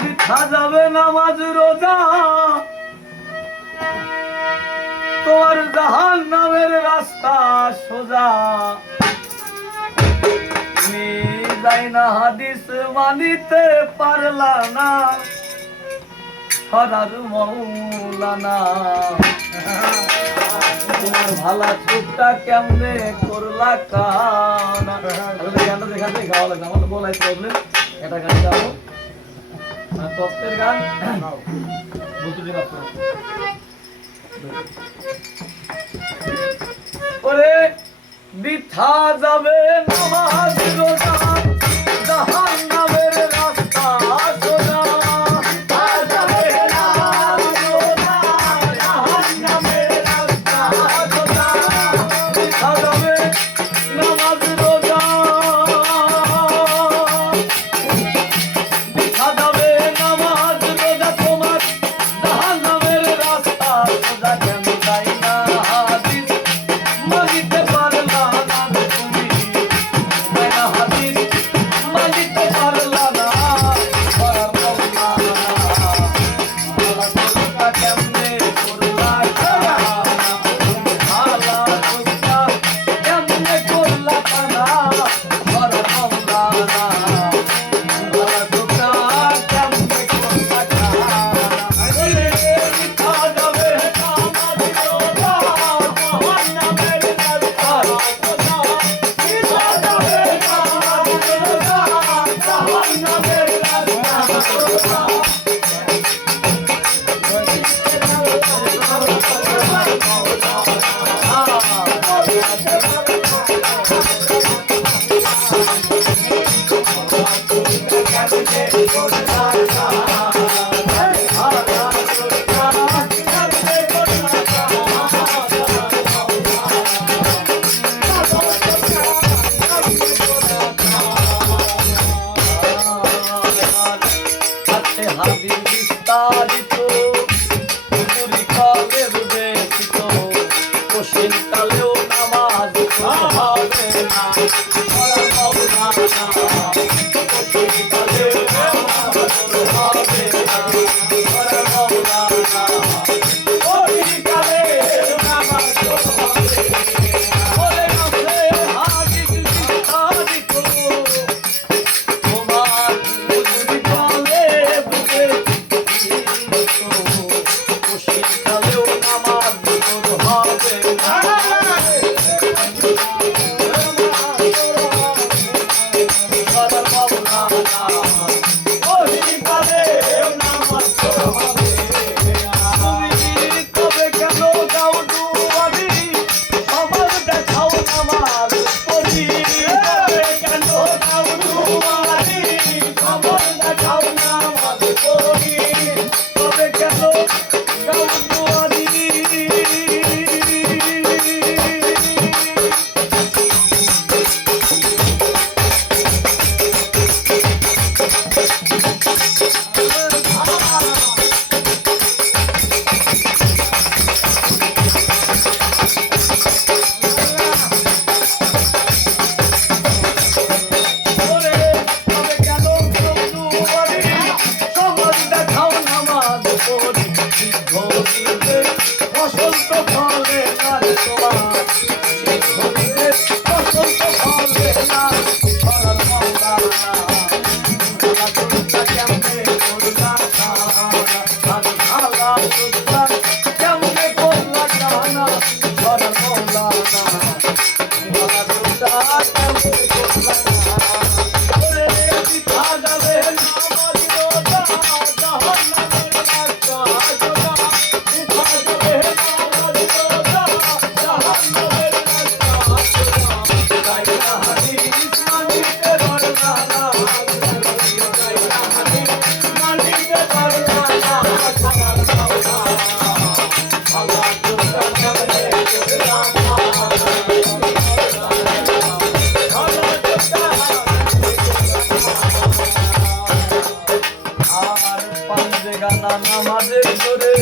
বৃথা যাবে নামাজ রোজা, তোমার জাহান নামের রাস্তা সোজা। তুমি যাই না হাদিস মানিতে পারলা না, সরার মৌলানা। তোমার ভালা চুপটা কেমনে করলা কানা। গানটা দেখাতে গাওয়া লাগবে, আমার তো বলাই প্রবলেম। এটা গান গাবো, তত্ত্বের গান বুঝতে পারছো। ওরে বৃথা যাবে নামাজ রোজা, জাহান নামের রাস্তা সোজা। হাদিস বিস্তারিত পুরি কালের ব্যতীত, কশিন কালেও নামাজ হবে না, কশিন কালেও নামাজ হবে না, কশিন কালেও নামাজ হবে না। হাদিস বিস্তারিত তোমার পুরি কালে নামাজের জোরে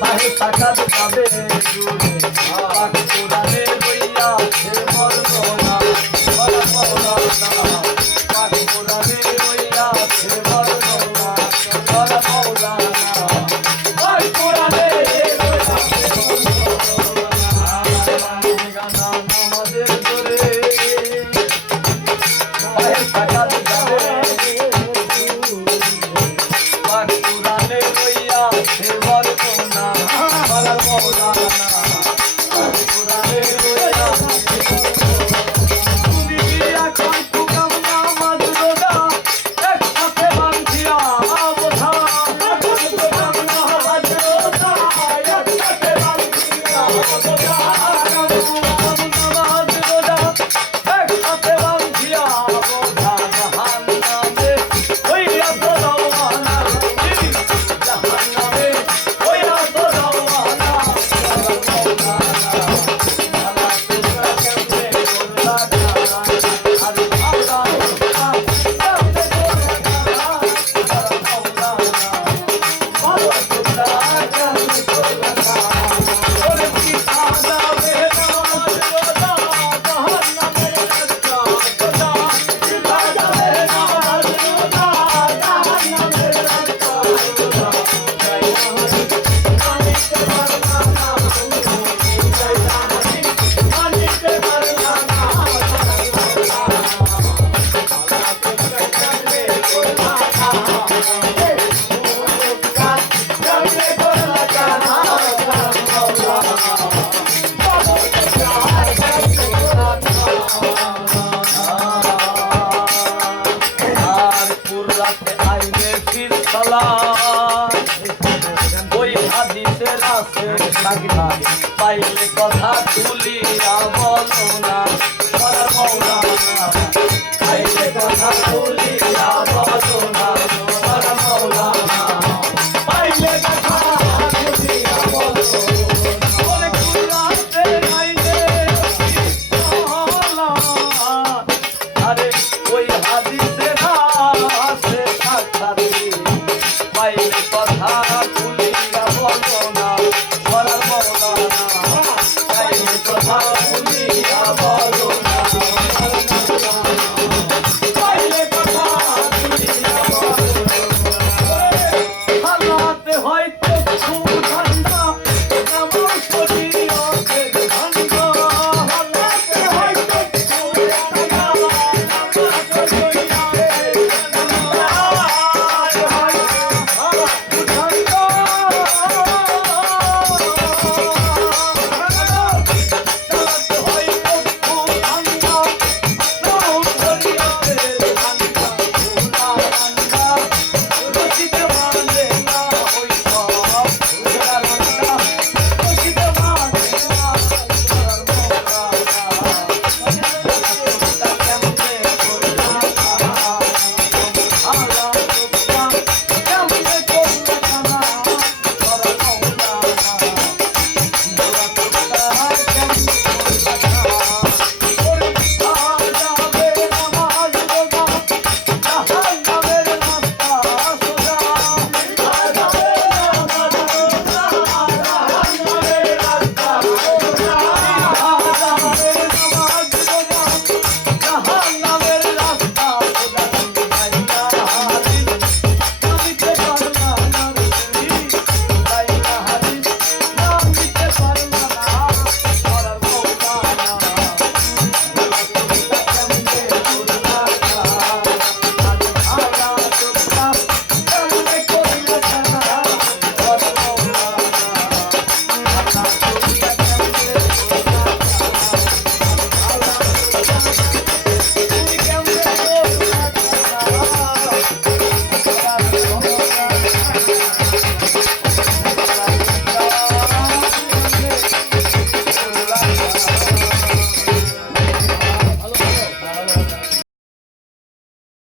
সাহে সাকাত পাবে জোরে পাক কোরআনে রইয়াছে বর্ণনা বলা বলা পাক কোরআনে রইয়াছে আল্লাহ ওই হাদিসের আছে সাক্ষী পাইলে কথা তুলিয়া বলো না